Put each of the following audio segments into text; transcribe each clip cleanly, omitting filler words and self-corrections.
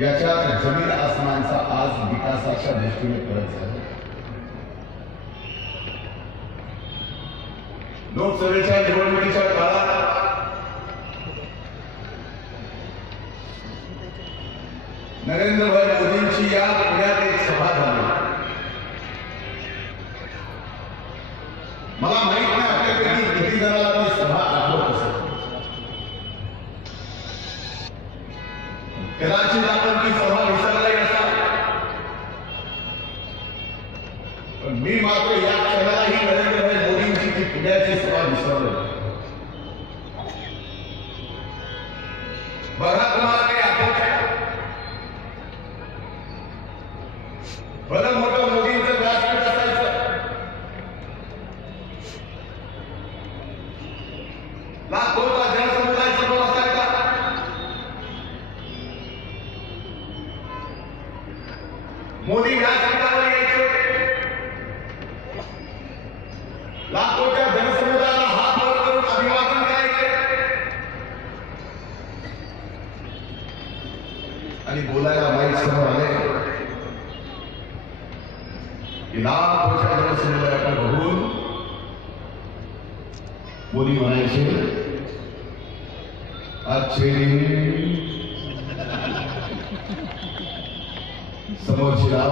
याच्यात जमीन आसमानचा आज विकासाच्या दृष्टीने फरक झाला। लोकसभेच्या निवडणुकीच्या काळात नरेंद्रभाई मोदींची या पुण्यात एक सभा झाली। मला माहित नाही आपल्यापैकी किती जणांना ती सभा आठवत असेल। कदाचित आपण ती सभा विसरलाही असाल, पण मी मात्र या क्षणालाही नरेंद्रभाई मोदींची ती पुण्याची सभा विसरलो। बघा तुम्हाला काही आठवत आहे? भलं मोठं मोदींचं व्यासपीठ असायचं, लाखोचा जनसमुदाय समोर असायचा। मोदी व्यासपीठावर यायचे, लाखोच्या जनसमुदायाला हात वर करून अभिवादन करायचे आणि बोलायला माईक समोर आले की लाखोच्या जनसमुदायाकडे बघून मोदी म्हणायचे, अच्छे दिन समोरची लाख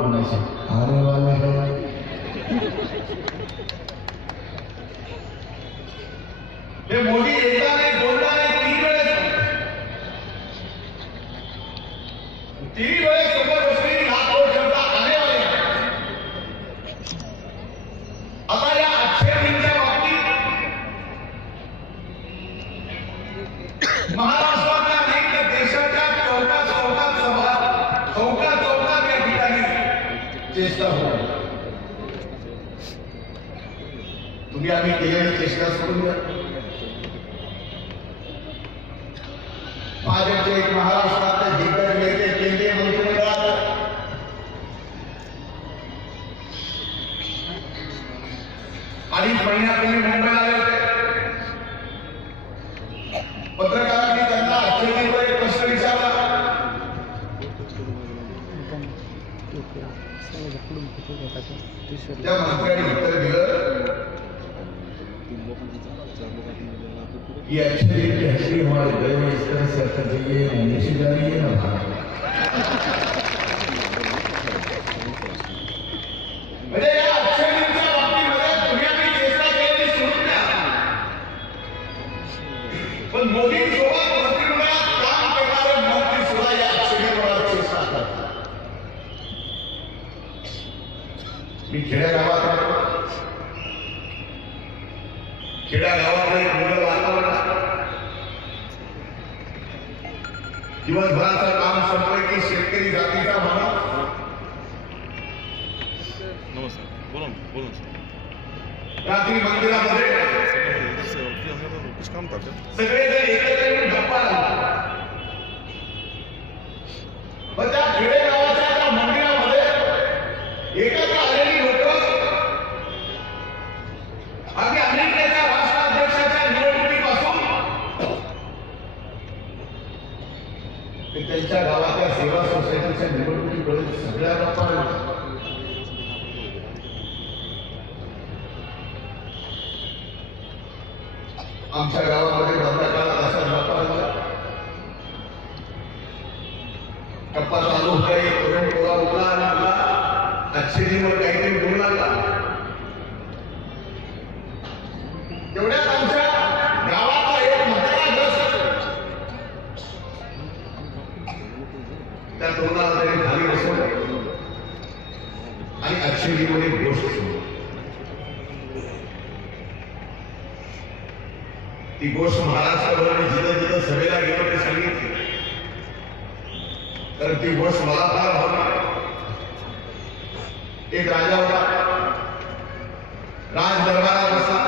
म्हणायचे आने वाला है। हे मोदी एकदा नाही दोनदा नाही तीन वेळेस समोर बसलेली लाखो जनता आने वाले आहे। आता या अच्छे दिनच्या बाबतीत महाराष्ट्रातल्या नाही तर देशाच्या चौकात या ठिकाणी चेष्टा होणार। तुम्ही आम्ही केलेली चेष्टा सोडून द्या। भाजपचे एक महाराष्ट्रातले दिग्गज नेते केंद्रीय मंत्रिमंडळात अडीच महिन्यापूर्वी मुंबईला आले होते। पत्रकारांनी त्यांना आश्चर्यपर एक प्रश्न विचारला। त्या मंत्र्यांनी उत्तर दिलं कि एक्चुअली कहती हमारे गए में इस तरह से अटक गई है, नीचे जा रही है ना। म्हणजे या अक्षरींच्या बाबतीमध्ये पुण्याची चेष्टा केलेली सोडून द्या, पण मोदींसोबत मंत्रिमंडळात काम करणारे मंत्री सुद्धा या अक्षरींवर चेष्टा करतात। मी खेड्यागावात राहतो, खेड्यागावात एक वेगळं वातावरण असतं। दिवसभराचं काम संपलं की शेतकरी जातीचा माणूस रात्री मंदिरामध्ये सगळेजण एकत्र येऊन गप्पा रंगतात। मग त्या खेडेगावाच्या त्या मंदिरामध्ये एकत्र आलेली लोक अगदी अमेरिकेच्या राष्ट्राध्यक्षाच्या निवडणुकीपासून त्यांच्या गावाच्या सेवा सोसायटीच्या निवडणुकीपर्यंत सगळ्या गप्पा रंगतात। आमच्या गावामध्ये मधल्या काळात अशा गप्पा चालू होता। एक तरुण पोरा उठला आणि मला अच्छेरीवर काहीतरी बोलू लागला। तेवढ्यात आमच्या गावाचा एक म्हातारा त्या तरुणाला त्यांनी खाली बसवलं आणि अच्छेरीवर एक गोष्ट सुरू। ती गोष्ट महाराष्ट्रावर मी जिथं जिथं सभेला गेलो ते सांगितली, तर ती गोष्ट मला फार भावली। एक राजा होता, राज दरबारात बसला।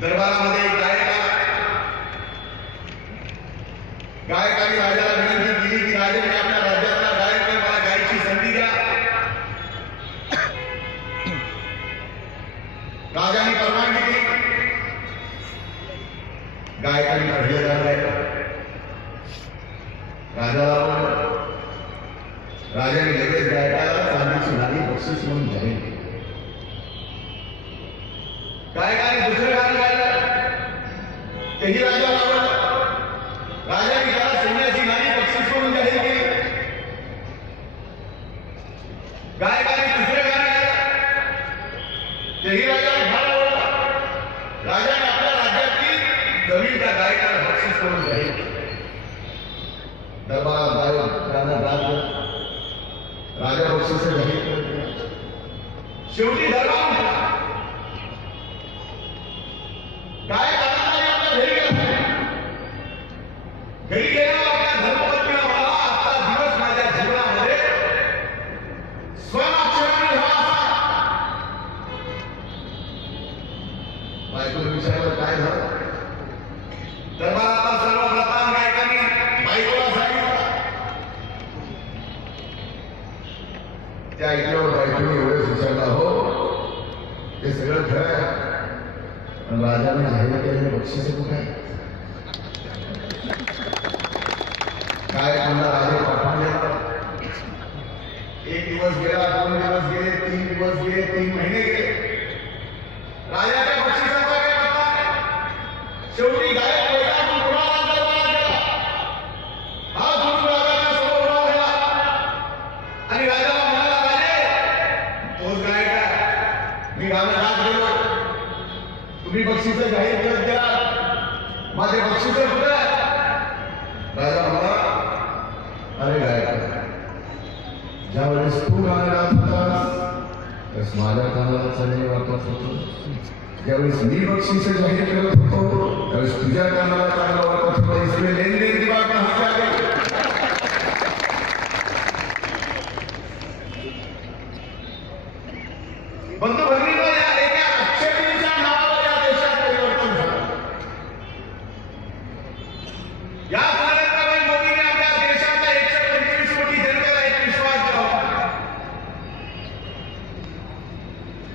दरबारामध्ये एक गायक आला। गायकाने राजाला विनंती केली की राजा, मी आपल्या राज्यातला गायक आहे, मला गायची संधी द्या। राजाने परवानगी दिली। गायकाने पहिले गाणं गायलं, राजाला राजाने लगेच गायकाला चांदीची नाणी बक्षीस म्हणून जाहीर केली. गायकाने दुसरं गाणं गायलं तेही राजाला आवडलं. राजाने त्याला सोन्याची नाणी बक्षीस म्हणून जाहीर केली. गायकाने दुसरं गाणं गायलं तेही राजाला फार आवडलं. राजाने आपल्या राज्यातली जमीन त्या गायकाला बक्षीस म्हणून जाहीर केली. दरबारात गायक गाणं गात राजा बक्षीस जाहीर केलं. शेवटी दरबार उठला. गायक आनंदाने आपल्या घरी गेला. घरी गेल्यावर आपल्या धर्मपत्नीला म्हणाला, आजचा दिवस माझ्या जीवनामध्ये स्वयंअक्षराने झाला असा. बायकोने विचारलं काय झालं. दरबारातला सर्वप्रथम गायकाने बायकोला सांगितलं. त्या ऐकल्यावर बायकोने एवढंच विचारलं, हो ते सगळं खरं आहे पण राजाने जाहीर केलेलं बक्षीस कुठे आहे. काय म्हणला राजे पाठवले. एक दिवस गेला, 2 दिवस गेले, 3 दिवस गेले, 3 महिने गेले. राजाच्या बक्षिसाचा काही पत्ता नाही. शेवटी गायक वैतागून कुणाला दरबारात गेला. हा गुरु राजाच्या समोर उभा राहिला आणि राजाला म्हणाला, राजे तोच गायक आहे, मी गाणं गात गेलो, तुम्ही बक्षीस जाहीर करत द्या, माझे बक्षीस कुठे आहे. राजा म्हणाला, अरे गायक ज्यावेळेस तू गाणं गात होतास त्यावेळेस माझ्या कानाला चांगले वाटत होतं. ज्यावेळेस मी बक्षीस जाहीर करत होतो त्यावेळेस तुझ्या कानाला चांगलं वाटत होतं. इसलिए लेनदेन की बात कहां से आ गई. बंधू भगिनींनो, या एका अक्षतेच्या नावावर या देशात परिवर्तन झालं. या नरेंद्र मोदीने आपल्या देशाच्या 125 कोटी जनतेला एक विश्वास दिला होता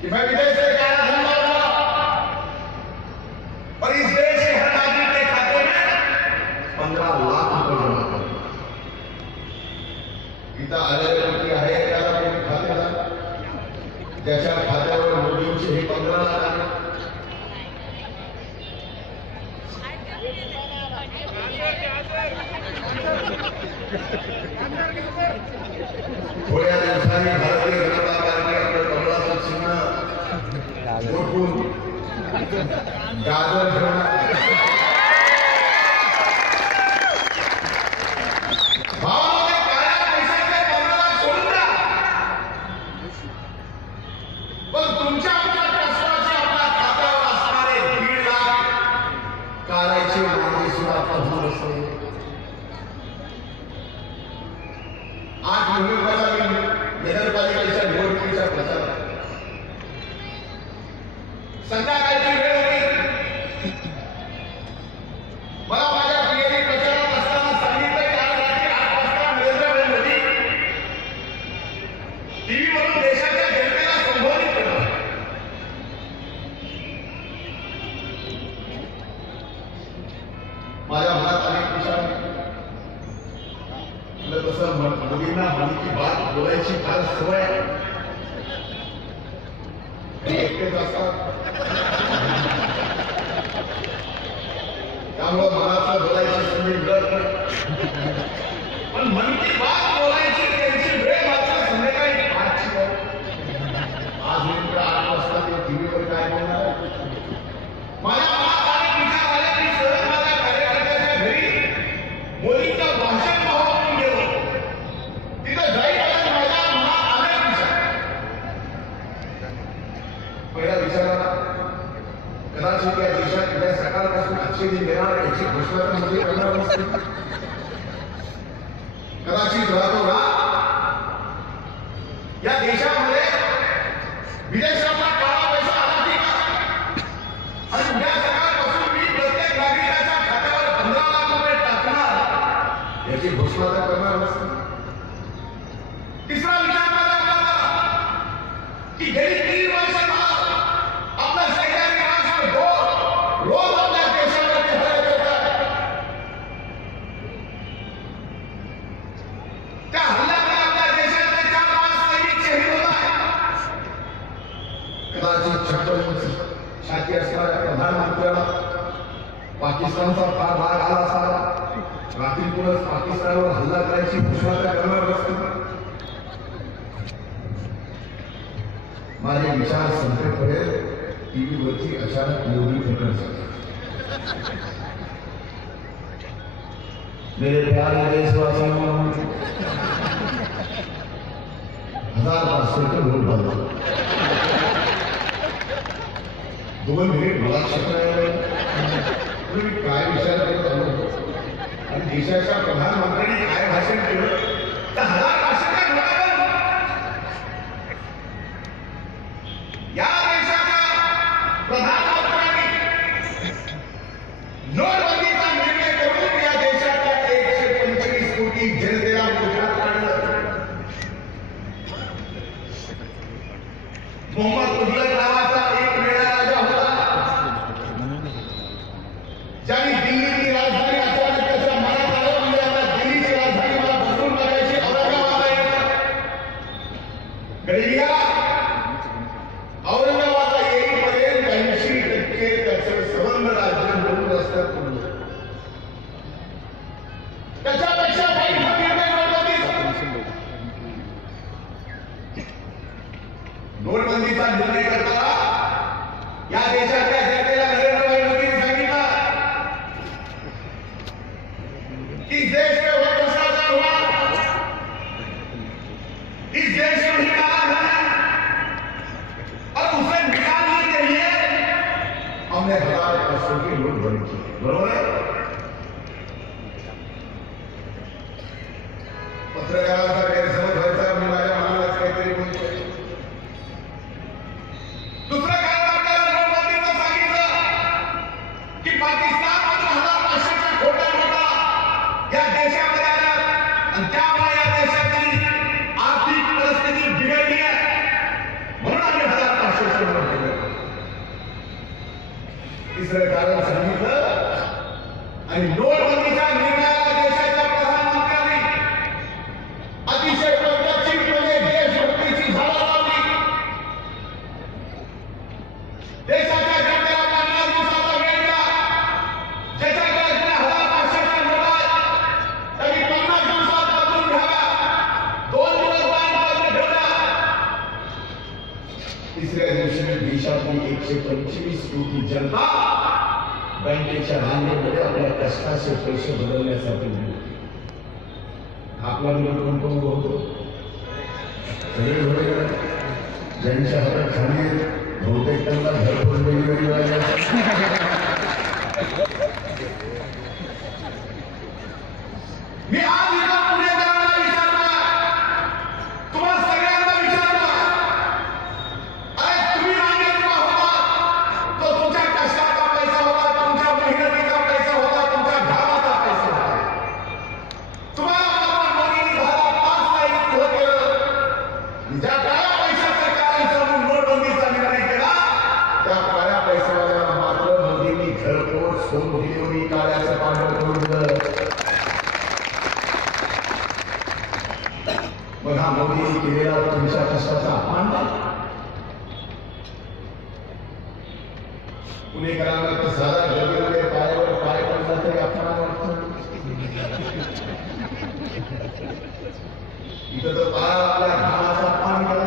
कि मैं विदेश से काला धन लाऊंगा और इस देश के हर नागरिक के खाते में 15 लाख रुपए जमा करूंगा. इथं आलेले व्यक्ती आहे त्याला कोणी खातेला ज्याच्या खात्यावर मोदींचे हे 15 लाख आले. थोड्या दिवसांनी भारतीय जनता पार्टी आपलं कमळाचं चिन्ह ओळखून गाजर ठेवणार. भावामध्ये काळ्या पैशाचे 15 लाख सोडून द्या, पण तुमच्या आमच्या कष्टाचे आपल्या खात्यावर असणारे 1.5 लाख काढायचे मागे सुद्धा आता दूर असते. 8 नोव्हेंबरला मी नगरपालिकेच्या निवडणुकीच्या प्रचारात संध्याकाळची वेळ होती. मला माझ्या प्रियने प्रचारात असताना सांगितलं की आज रात्री 8 वाजता नरेंद्र मोदी टीव्हीवरून देशाच्या जनतेला संबोधित करतात. माझ्या मनात अनेक विचार. तसं मोदींना मन की बात बोलायची फार सवय आहे. एकटेच असतात त्यामुळं मनाचं बोलायची संधी मिळत नाही. पण मन की बात बोलायची त्यांची वेळ मात्र संध्याकाळी 5ची आहे. आज नेमकं 8 वाजता ते टीव्हीवर काय बोलणार. माझ्या मनात अनेक विचार आले की सहज माझ्या कार्यकर्त्याच्या घरी मोदींचं भाषण पाहून गेलो. तिथं जाईपर्यंत माझ्या मनात अनेक विचार. पहिला विचार कदाचित या देशात उद्या सकाळपासून अच्छे दिन येणार याची घोषणा तर मोदी करणार नसतील. कदाचित रातोरात या देशामध्ये विदेशातला काळा पैसा आला की आणि उद्या सकाळपासून मी प्रत्येक नागरिकाच्या खात्यावर 15 लाख रुपये टाकणार याची घोषणा तर करणार नसतील. तिसरा विचार की गेली 3 वर्ष आपला सैन्याने राष्ट्र रोज आपल्या देशामध्ये हल्ले करतात. छाती असणाऱ्या प्रधानमंत्र्याला पाकिस्तानचा फार भाग आला असावा, रात्रीतूनच पाकिस्तानवर हल्ला करायची घोषणा करणार नसते. माझे विचार संपेपर्यंत टीव्हीवरती अचानक मोदी प्रकट झाले. मेरे प्यारे देशवासियों, 1500 के वोट डालो. 2 मिनिट मला शिकवायला मी काय विचार करत आलो आणि देशाच्या प्रधानमंत्र्यांनी काय भाषण केलं तर 1500 काय या देशाच्या प्रधानमंत्र्यांनी नोटबंदीचा निर्णय करून या देशाच्या 125 कोटी जनतेला मोठ्यात काढलं. मोहम्मद तुगलक नावाचा एक वेळा राजा होता, ज्याने दिल्लीची राजधानी अचानक त्याच्या मनात आलं म्हणजे आता दिल्लीची राजधानी मला बदलून बघायची, औरंगाबादला यायचं. गडिया औरंगाबादला येईपर्यंत 80% त्याचं संबंध राज्य म्हणून रस्त्यात पडलं. त्याच्यापेक्षा वाईट निर्णय नोटबंदीचा निर्णय करताना या देशाच्या जनतेला नरेंद्र मोदींनी सांगितलं कि देश में वो भ्रष्टाचार हुआ, इस देश में ही काला है और उसे निकालने के लिए हमने 1500 की नोटबंदी की. बरोबर है. पत्रकारांचा गैरसमज व्हायचा, मी माझ्या मनालाच काहीतरी बोलतोय. दुसरं कारण आपल्याला नोटबंदीचं सांगितलं की पाकिस्तान मधून 1500च्या खोट्या नोटा या देशामध्ये आल्या आणि त्यामुळे या देशाची आर्थिक परिस्थिती बिघडली आहे म्हणून आम्ही 1500ची नोट दिली. तिसरं कारण सांगितलं आणि नोटबंदीच्या निर्णयाला देशाच्या प्रधानमंत्र्यांनी अतिशय पद्धतशीरपणे देशभक्तीची झाडं लावली. देशाच्या जनतेला 50 दिवसाचा वेळ दिला. ज्याच्याकडे 1500च्या नोटा त्यांनी 50 दिवसात बदलून घ्याव्या. 2 दिवस बँक बंद ठेवल्या. तिसऱ्या दिवशी देशातली 125 कोटी जनता बँकेच्या रांगेमध्ये आपल्या कष्टाचे पैसे बदलण्यासाठी गेली. आपला कोण कोण होतो सगळे होते. ज्यांच्या हातात खाणे बहुतेक त्यांना घरपोच वेगवेगळी मिळाली. मी आज इथं पुणेकरांना विचारणार, तुम्हा सगळ्यांना विचारणार, अरे तुम्ही रांगेत उभा होता, तो तुमच्या कष्टाचा पैसा होता, तुमच्या मेहनतीचा पैसा होता, तुमच्या घामाचा पैसा होता. तुम्हाला मोदींनी 2005 ला उभं केलं. ज्या काळ्या पैशाचं कारण समजून नोटबंदीचा निर्णय केला, त्या काळ्या पैशावाल्याला मात्र मोदींनी घरपोच होम डिलिव्हरी काळ्याचं पांढरं करून दिलं. बघा मोदींनी केलेला तुमच्या कष्टाचा अपमान नाही. पुणेकरांना तर साधा गरीब पायावर पाय पडला तरी अपमान वाटतो. इथं तर पाय आपल्या घामाचा अपमान केला.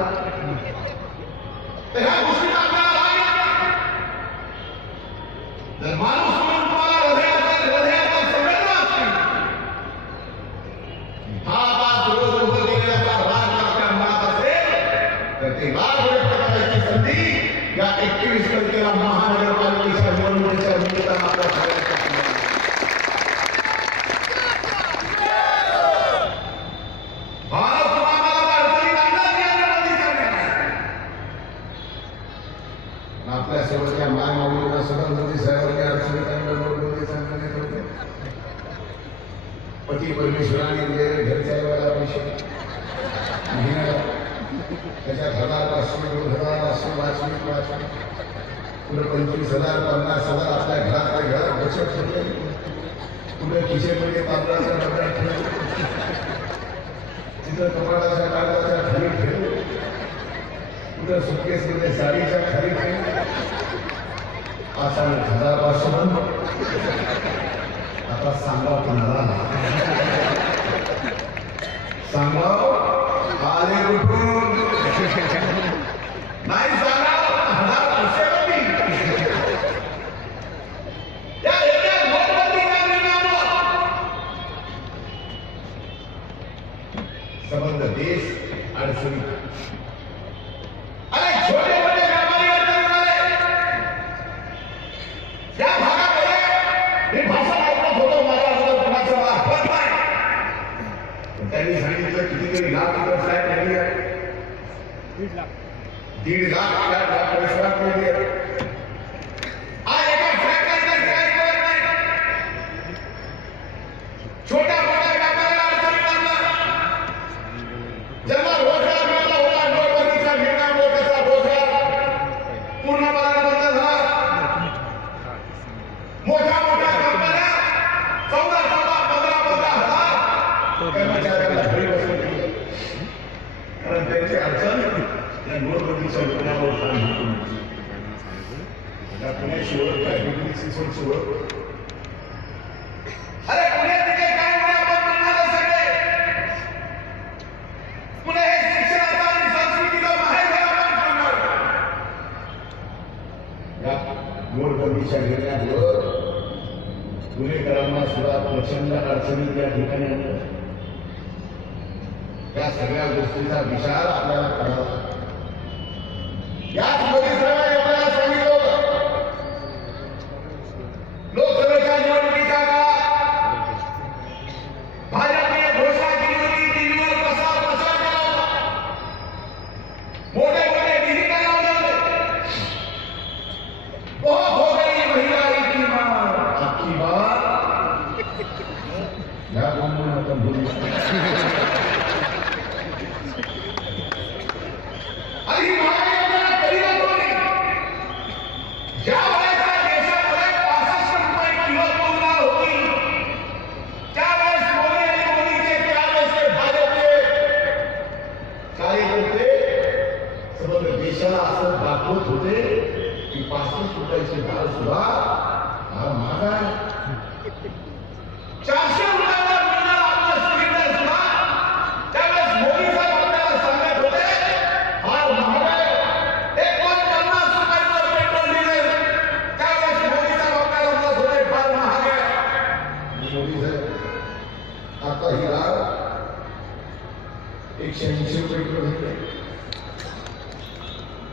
तर ह्या गोष्टीचा आपल्याला राग येतो. जर माणूस म्हणून तुम्हाला हृदयाचा संवेदना असतील, हा आज रोज उभं केलेला राग आपल्या मनात असेल तर ते राग व्यक्त करायची संधी या 21 तारखेला महानगरपालिकेच्या निवडणुकीच्या निमित्तानं आपल्या सगळ्यांच्या आपल्या शेवटच्या मायमाऊलीला सुद्धा मोदी साहेबांनी अडचणी त्यांना नोटबंदी सांगण्यात होते. पती परमेश्वरांनी दिलेले घरच्या वेळेला पैसे त्याच्यात 1500, 2000 वाचून पुढे 25,000, 50,000 आपल्या घरातल्या घरात बचत ठेवले. पुढे खिशेमध्ये तांदळाच्या डब्यात ठेवले. तिथं कपाटाच्या कागदाच्या खाली ठेवले. कुठं सुटकेस मध्ये साडीच्या खाली अचानक 1500 बंद. आता सांगा कुणाला सांगा आले कुठून नाही सांगा 1000 त्या एका नोटबंदीच्या निर्णयामुळे संबंध देश अडचणीत. अरे छोटे मोठे व्यापारी अडचणीत आले. या भागामध्ये मी भाषण ऐकत होतो माझ्याबरोबर कुणाचं वापरत नाही. त्यांनी सांगितलं कितीतरी लाख रुपये फ्लॅट मिळाली आहे. 1.5 लाख फ्लॅट परिसरात मिळाली आहे. आज एका फ्लॅटचा गिराईक मिळत नाही. छोट्या मोठ्या व्यापाऱ्याला अडचणीत आणलं. ज्यांना रोजगार मिळाला होता नोटबंदीच्या निर्णयामुळे त्याचा रोजगार पूर्णपणे बंद झाला. मोठ्या मोठ्या कंपन्या 14-15 हजार कर्मचाऱ्यांना घरी बसवून दिले. कारण त्यांची अडचण या नोटबंदीच्या निर्णयामुळे झाली. पुण्याची ओळख काय चिंचवडची ओळख. अरे पुण्यात तिथे काय म्हणून आपण म्हणणार सगळे. पुणे हे शिक्षणाचा आणि संस्कृतीचा माहेरघर आपण म्हणणार. या नोटबंदीच्या निर्णयावर पुणेकरांना सुद्धा प्रचंड अडचणीत या ठिकाणी आणलं. या सगळ्या गोष्टीचा विचार आपल्याला करावा. याच परिसरात आपल्याला सांगितलं होतं लोकसभेच्या निवडणुकीच्या काळात भाजपने घोषणा केली होती. टीव्हीवर प्रसार केला होता. मोठे मोठे डिजिटल लावले होते. बहुत हो गई महिलाई की मार आपकी बात या बोलून आता बोलू. आणि महागाई आपल्याला कधी दाखवली. ज्या वेळेस देशामध्ये 65 रुपये किलो तूर होती त्यावेळेस मोदी आणि मोदीचे त्यावेळेसचे भाजपचे कार्यकर्ते समग्र देशाला असं दाखवत होते की 65 रुपयाचे डाळ सुद्धा हा महाग आहे. 400 रुपयाला मिळणार आपलं सिलेंडर सुद्धा त्यावेळेस मोदी साहेब आपल्याला सांगत होते फार महाग आहे. 49 रुपयाचं पेट्रोल डिझेल त्यावेळेस मोदी साहेब आपल्याला म्हणत होते फार महाग आहे. मोदी साहेब आता ही डाळ 180 रुपये किलो घेते.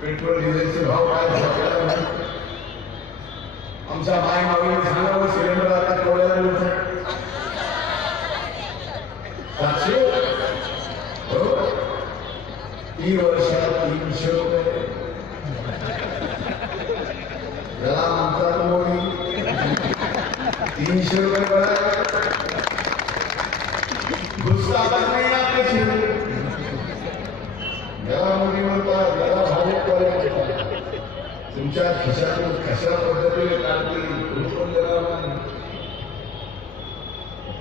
पेट्रोल डिझेलचे भाव काय आपल्याला माहिती. आमच्या माय माऊलीने सांगावं सिलेंडर आता केवढ्याला मिळत आहे. 700 हो 3 वर्षात 300 रुपये. याला म्हणतात मोदी 300 रुपये बघा घुसतात नाही आपल्याची. याला मोदी म्हणतात याला भाजप म्हणतात. तुमच्या खिशातून कशा पद्धतीने काढतील तुम्ही पण देणार नाही.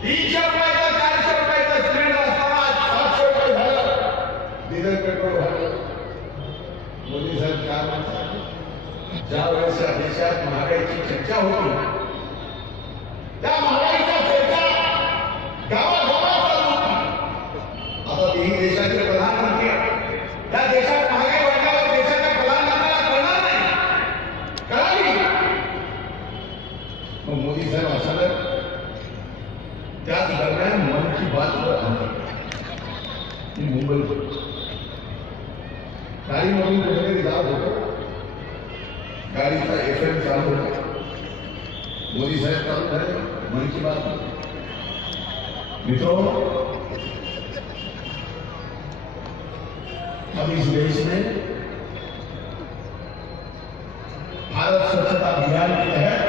300 रुपयाचं 400 रुपयाचं सिलेंडर असताना 700 रुपये झालं. डिझेल पेट्रोल झालं. मोदी साहेब काय म्हणतात ज्या वेळेस या देशात महागाईची चर्चा होती त्या महागाईचा चर्चा गावागावात चालू होती. आता तेही देशाचे प्रधानमंत्री या देशात महागाई वाढल्यावर देशाच्या प्रधानमंत्र्याला कळणार नाही. कळाली मग मोदी साहेब अचानक त्याच दरम्यान मन की बात वर आले. मुंबईत गाडीमधून कुठेतरी जात होतो. गाडीचा FM चालू होता. मोदी साहेब चालू झाले मन की बात. मित्रों अब इस देश में भारत स्वच्छता अभियान के तहत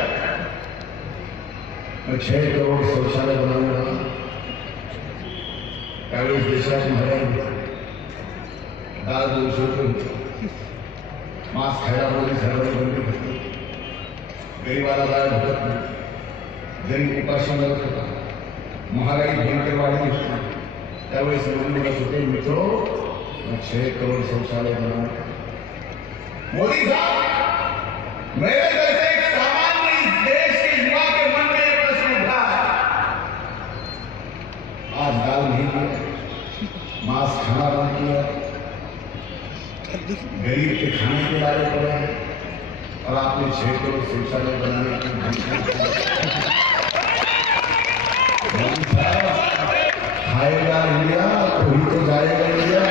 मैं 6 करोड़ शौचालय बनाऊंगा. त्यावेळेस देशात महागाई डाळ 200 रुपये होती. मास्क खायला मोदी साहेबांनी बंदी घातली. गरीबाला डाळ भेटत नाही. गरीब उपाशी मरत होता. महागाई भयंकर वाढली होती. त्यावेळेस मोदी म्हणत होते मित्रो मैं 6 करोड़ शौचालय बनाऊंगा. मोदी साहब, मेरे जैसे एक सामान्य इस देश के युवा के मन में एक प्रश्न उठा है, आज दाल नहीं किया, मांस खाना बंद किया, गरीब के खाने के लायक पड़े हैं और आपने 6 करोड़ शौचालय बनाने की खाएगा इंडिया तो ही तो जाएगा इंडिया।